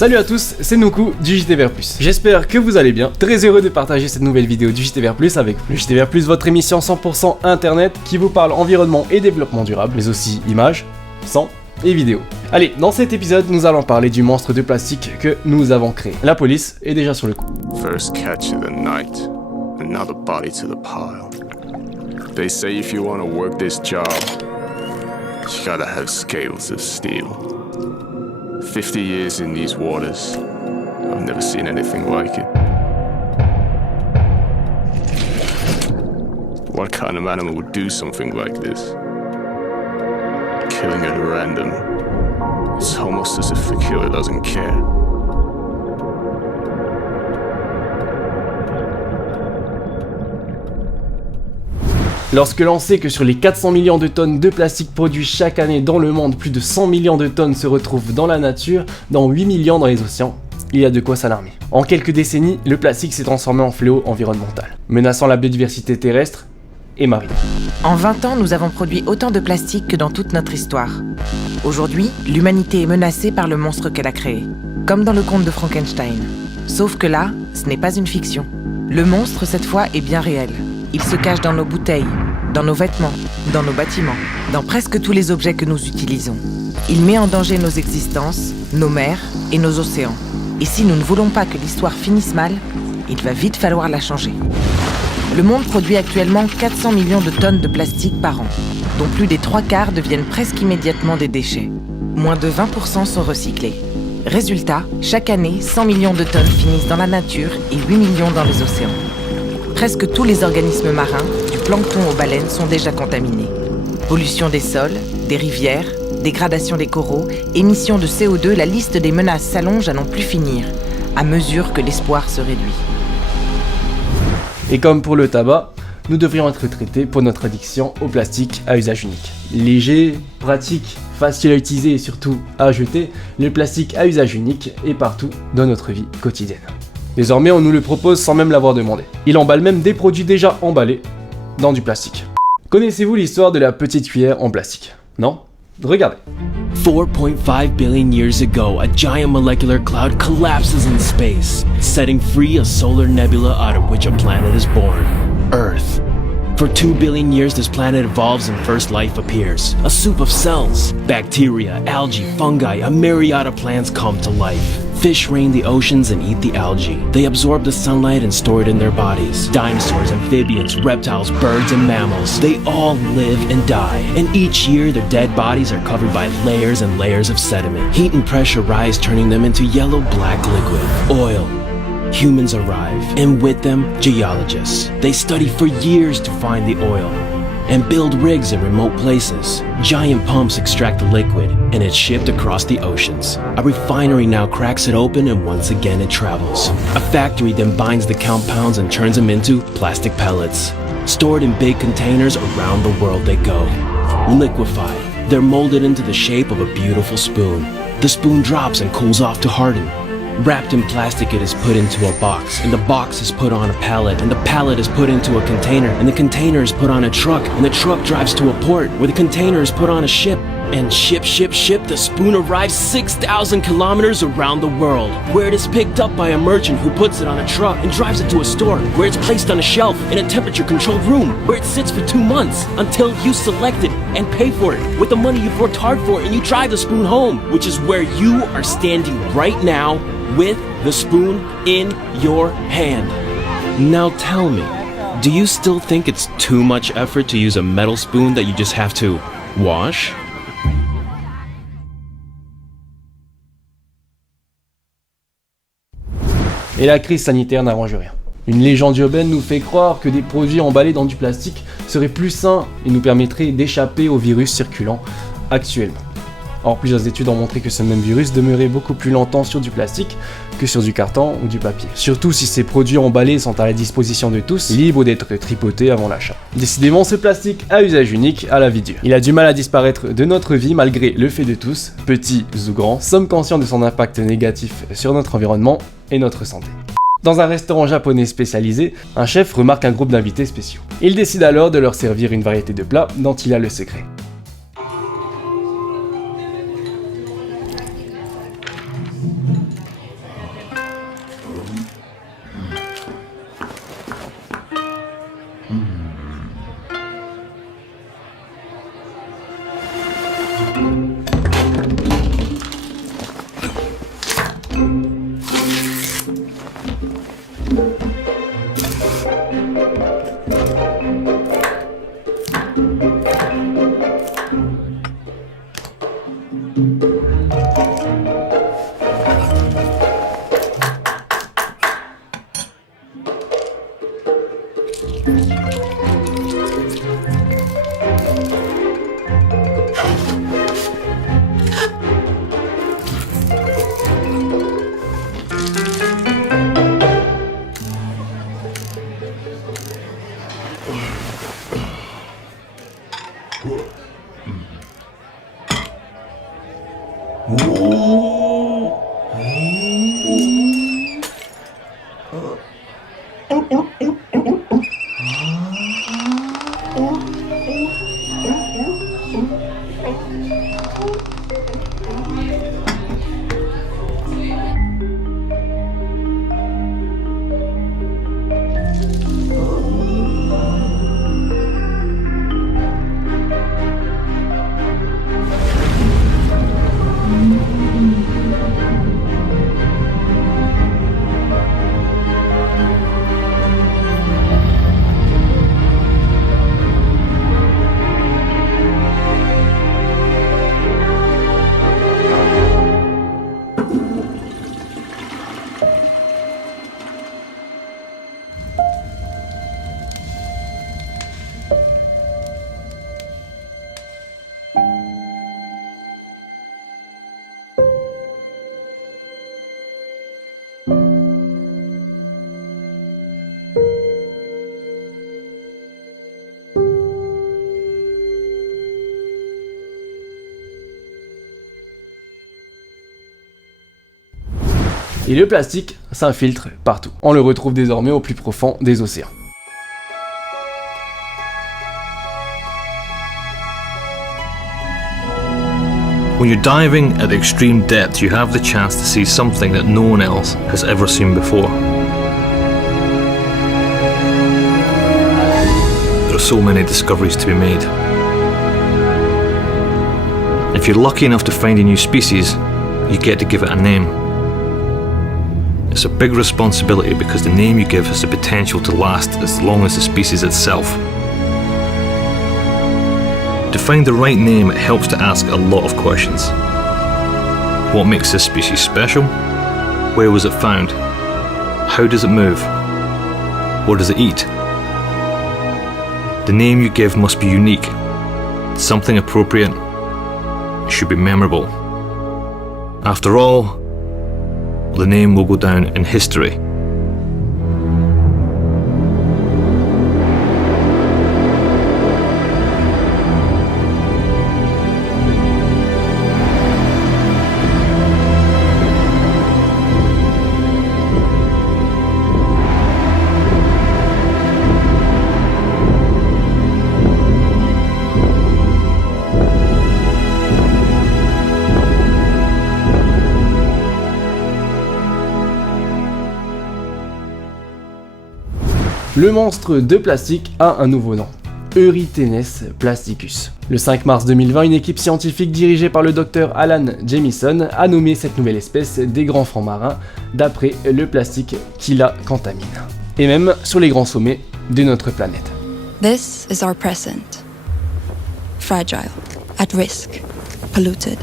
Salut à tous, c'est Noukou du JTVR+. J'espère que vous allez bien. Très heureux de partager cette nouvelle vidéo du JTVR+, avec le JTVR+, votre émission 100% internet qui vous parle environnement et développement durable, mais aussi images, son et vidéos. Allez, dans cet épisode, nous allons parler du monstre de plastique que nous avons créé. La police est déjà sur le coup. First catch of the night, another body to the pile. They say if you want to work this job, you gotta have scales of steel. 50 years in these waters, I've never seen anything like it. What kind of animal would do something like this? Killing at random. It's almost as if the killer doesn't care. Lorsque l'on sait que sur les 400 millions de tonnes de plastique produits chaque année dans le monde, plus de 100 millions de tonnes se retrouvent dans la nature, dont 8 millions dans les océans, il y a de quoi s'alarmer. En quelques décennies, le plastique s'est transformé en fléau environnemental, menaçant la biodiversité terrestre et marine. En 20 ans, nous avons produit autant de plastique que dans toute notre histoire. Aujourd'hui, l'humanité est menacée par le monstre qu'elle a créé, comme dans le conte de Frankenstein. Sauf que là, ce n'est pas une fiction. Le monstre, cette fois, est bien réel. Il se cache dans nos bouteilles, dans nos vêtements, dans nos bâtiments, dans presque tous les objets que nous utilisons. Il met en danger nos existences, nos mers et nos océans. Et si nous ne voulons pas que l'histoire finisse mal, il va vite falloir la changer. Le monde produit actuellement 400 millions de tonnes de plastique par an, dont plus des 3/4 deviennent presque immédiatement des déchets. Moins de 20% sont recyclés. Résultat, chaque année, 100 millions de tonnes finissent dans la nature et 8 millions dans les océans. Presque tous les organismes marins, du plancton aux baleines, sont déjà contaminés. Pollution des sols, des rivières, dégradation des coraux, émissions de CO2, la liste des menaces s'allonge à n'en plus finir, à mesure que l'espoir se réduit. Et comme pour le tabac, nous devrions être traités pour notre addiction au plastique à usage unique. Léger, pratique, facile à utiliser et surtout à jeter, le plastique à usage unique est partout dans notre vie quotidienne. Désormais, on nous le propose sans même l'avoir demandé. Il emballe même des produits déjà emballés dans du plastique. Connaissez-vous l'histoire de la petite cuillère en plastique? Non? Regardez. 4.5 billion years ago, a giant molecular cloud collapses in space, setting free a solar nebula out of which a planet is born, Earth. For 2 billion years, this planet evolves and first life appears. A soup of cells, bacteria, algae, fungi, a myriad of plants come to life. Fish rain the oceans and eat the algae. They absorb the sunlight and store it in their bodies. Dinosaurs, amphibians, reptiles, birds, and mammals, they all live and die. And each year, their dead bodies are covered by layers and layers of sediment. Heat and pressure rise, turning them into yellow-black liquid, oil. Humans arrive, and with them, geologists. They study for years to find the oil and build rigs in remote places. Giant pumps extract the liquid, and it's shipped across the oceans. A refinery now cracks it open, and once again it travels. A factory then binds the compounds and turns them into plastic pellets. Stored in big containers, around the world they go. Liquefied, they're molded into the shape of a beautiful spoon. The spoon drops and cools off to harden. Wrapped in plastic, it is put into a box, and the box is put on a pallet, and the pallet is put into a container, and the container is put on a truck, and the truck drives to a port, where the container is put on a ship, and ship, the spoon arrives 6,000 kilometers around the world, where it is picked up by a merchant who puts it on a truck and drives it to a store, where it's placed on a shelf in a temperature-controlled room, where it sits for 2 months, until you select it and pay for it with the money you've worked hard for, and you drive the spoon home, which is where you are standing right now, with the spoon in your hand. Now tell me, do you still think it's too much effort to use a metal spoon that you just have to wash? Et la crise sanitaire n'arrange rien. Une légende urbaine nous fait croire que des produits emballés dans du plastique seraient plus sains et nous permettraient d'échapper au virus circulant actuellement. Or, plusieurs études ont montré que ce même virus demeurait beaucoup plus longtemps sur du plastique que sur du carton ou du papier. Surtout si ces produits emballés sont à la disposition de tous, libres d'être tripotés avant l'achat. Décidément, ce plastique à usage unique a la vie dure. Il a du mal à disparaître de notre vie malgré le fait de tous, petits ou grands, sommes conscients de son impact négatif sur notre environnement et notre santé. Dans un restaurant japonais spécialisé, un chef remarque un groupe d'invités spéciaux. Il décide alors de leur servir une variété de plats dont il a le secret. Et le plastique s'infiltre partout. On le retrouve désormais au plus profond des océans. When you're diving at extreme depth, you have the chance to see something that no one else has ever seen before. There are so many discoveries to be made. If you're lucky enough to find a new species, you get to give it a name. It's a big responsibility because the name you give has the potential to last as long as the species itself. To find the right name, it helps to ask a lot of questions. What makes this species special? Where was it found? How does it move? What does it eat? The name you give must be unique, something appropriate. It should be memorable. After all, the name will go down in history. Le monstre de plastique a un nouveau nom, Eurythenes plasticus. Le 5 mars 2020, une équipe scientifique dirigée par le docteur Alan Jamieson a nommé cette nouvelle espèce des grands fonds marins d'après le plastique qui la contamine. Et même sur les grands sommets de notre planète. This is our present. Fragile, at risk, polluted.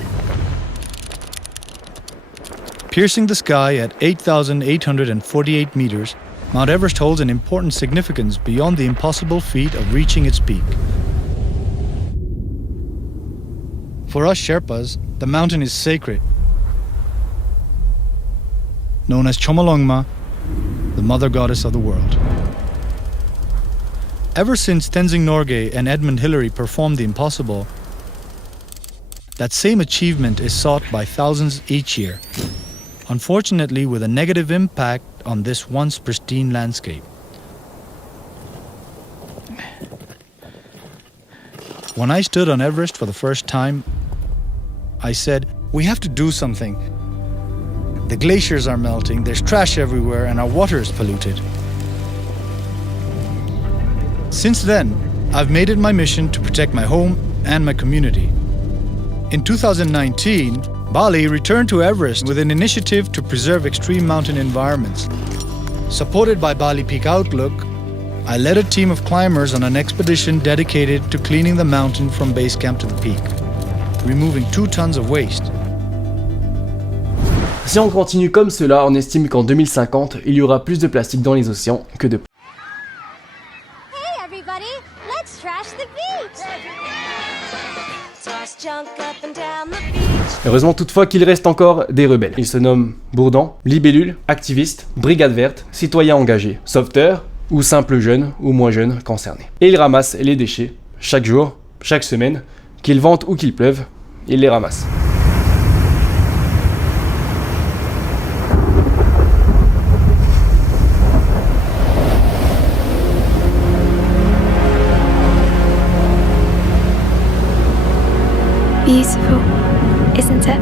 Piercing the sky at 8,848 meters, Mount Everest holds an important significance beyond the impossible feat of reaching its peak. For us Sherpas, the mountain is sacred. Known as Chomolungma, the mother goddess of the world. Ever since Tenzing Norgay and Edmund Hillary performed the impossible, that same achievement is sought by thousands each year. Unfortunately, with a negative impact on this once pristine landscape. When I stood on Everest for the first time, I said, we have to do something. The glaciers are melting, there's trash everywhere, and our water is polluted. Since then, I've made it my mission to protect my home and my community. In 2019, Bali returned to Everest with an initiative to preserve extreme mountain environments. Supported by Bali Peak Outlook, I led a team of climbers on an expedition dedicated to cleaning the mountain from base camp to the peak, removing 2 tons of waste. Si on continue comme cela, on estime qu'en 2050, il y aura plus de plastique dans les océans que de... Hey everybody, let's trash the beach! Toss junk up and down the beach. Heureusement toutefois qu'il reste encore des rebelles. Ils se nomment Bourdans, libellules, activistes, brigades vertes, citoyens engagés, sauveteurs ou simples jeunes ou moins jeunes concernés. Et ils ramassent les déchets chaque jour, chaque semaine, qu'il vente ou qu'il pleuve, ils les ramassent. Beautiful, isn't it?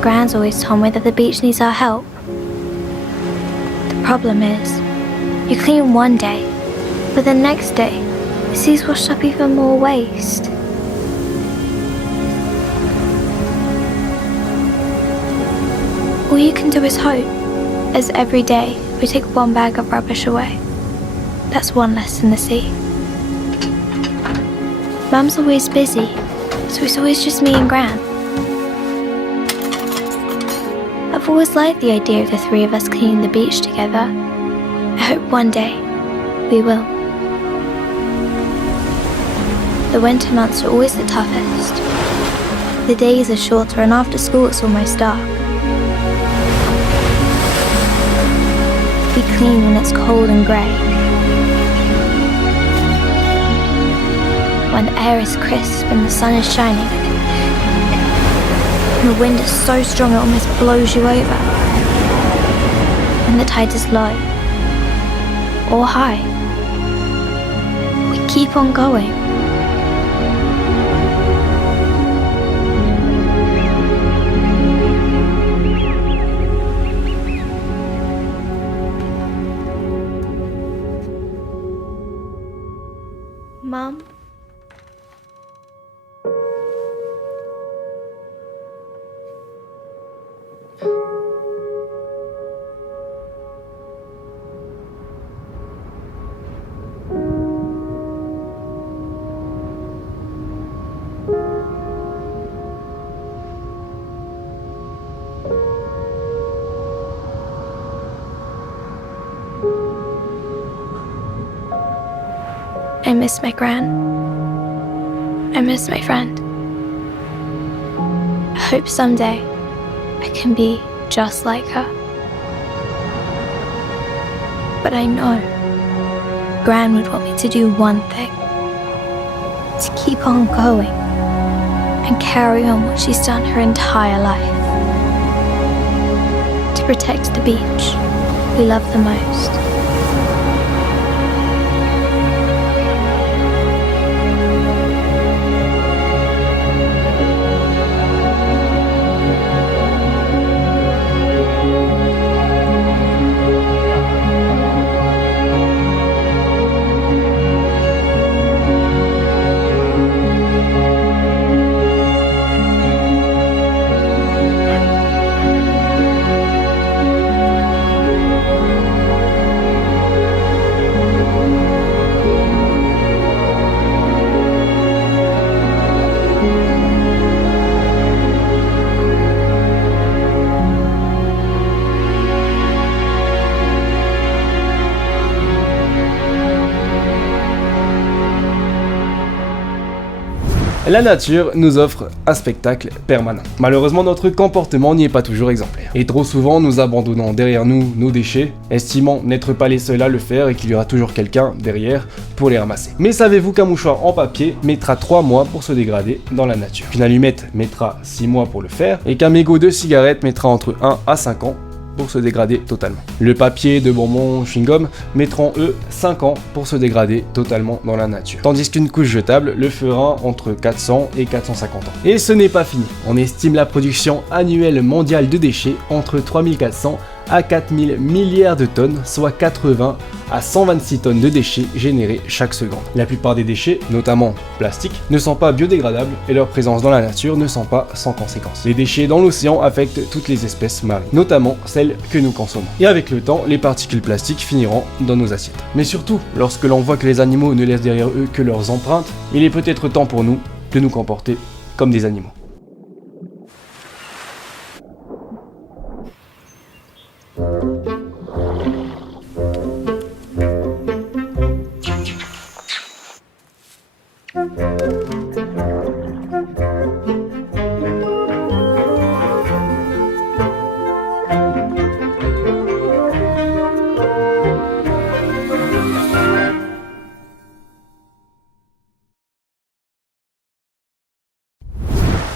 Gran's always told me that the beach needs our help. The problem is, you clean one day, but the next day, the sea's washed up even more waste. All you can do is hope, as every day we take one bag of rubbish away. That's one less in the sea. Mum's always busy, so it's always just me and Gran. I've always liked the idea of the 3 of us cleaning the beach together. I hope one day we will. The winter months are always the toughest. The days are shorter and after school it's almost dark. We clean when it's cold and grey. When the air is crisp and the sun is shining. And the wind is so strong it almost blows you over. When the tide is low or high. We keep on going. Mom? I miss my Gran. I miss my friend. I hope someday I can be just like her. But I know Gran would want me to do one thing. To keep on going and carry on what she's done her entire life. To protect the beach we love the most. La nature nous offre un spectacle permanent. Malheureusement, notre comportement n'y est pas toujours exemplaire. Et trop souvent, nous abandonnons derrière nous nos déchets, estimant n'être pas les seuls à le faire et qu'il y aura toujours quelqu'un derrière pour les ramasser. Mais savez-vous qu'un mouchoir en papier mettra 3 mois pour se dégrader dans la nature, qu'une allumette mettra 6 mois pour le faire, et qu'un mégot de cigarette mettra entre 1 à 5 ans pour se dégrader totalement. Le papier de bonbons chewing-gum mettront eux 5 ans pour se dégrader totalement dans la nature. Tandis qu'une couche jetable le fera entre 400 et 450 ans. Et ce n'est pas fini, on estime la production annuelle mondiale de déchets entre 3400 à 4000 milliards de tonnes, soit 80 à 126 tonnes de déchets générés chaque seconde. La plupart des déchets, notamment plastiques, ne sont pas biodégradables et leur présence dans la nature ne sont pas sans conséquences. Les déchets dans l'océan affectent toutes les espèces marines, notamment celles que nous consommons. Et avec le temps, les particules plastiques finiront dans nos assiettes. Mais surtout, lorsque l'on voit que les animaux ne laissent derrière eux que leurs empreintes, il est peut-être temps pour nous de nous comporter comme des animaux.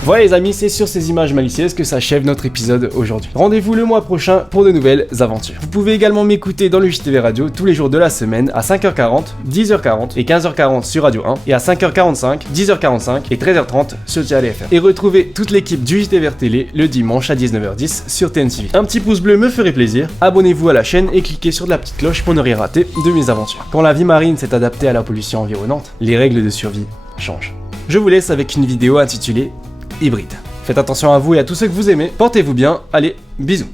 Voilà les amis, c'est sur ces images malicieuses que s'achève notre épisode aujourd'hui. Rendez-vous le mois prochain pour de nouvelles aventures. Vous pouvez également m'écouter dans le JTV Radio tous les jours de la semaine à 5h40, 10h40 et 15h40 sur Radio 1 et à 5h45, 10h45 et 13h30 sur Tialé FM. Et retrouvez toute l'équipe du JTV Télé le dimanche à 19h10 sur TNTV. Un petit pouce bleu me ferait plaisir, abonnez-vous à la chaîne et cliquez sur la petite cloche pour ne rien rater de mes aventures. Quand la vie marine s'est adaptée à la pollution environnante, les règles de survie changent. Je vous laisse avec une vidéo intitulée Hybride. Faites attention à vous et à tous ceux que vous aimez, portez-vous bien, allez, bisous.